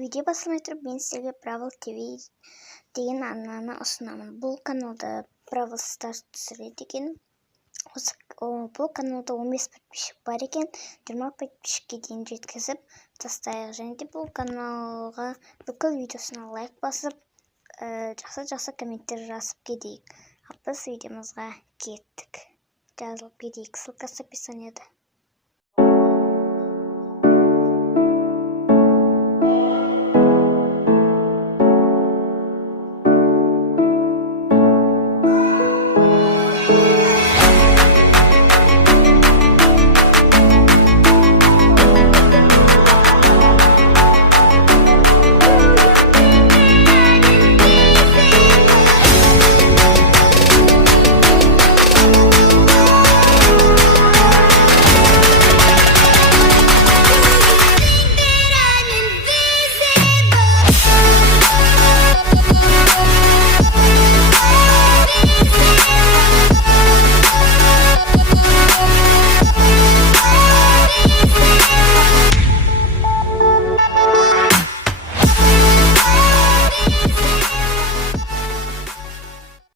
Видео басылмай тұрып, мен сіздерге Бравл ТВ деген арнаны ұсынамын. Бұл каналда Бравл Старс түсіреді екен. Бұл каналда 15 подписчик бар екен. 20 подписчикке дейін жеткізіп тастайық. Және де бұл каналға бүкіл видеосына лайк басып, жақсы комменттер жазып кетейік. Біз видеомызға кеттік. Жазылып кетейік. Ссылкасы описаниеда.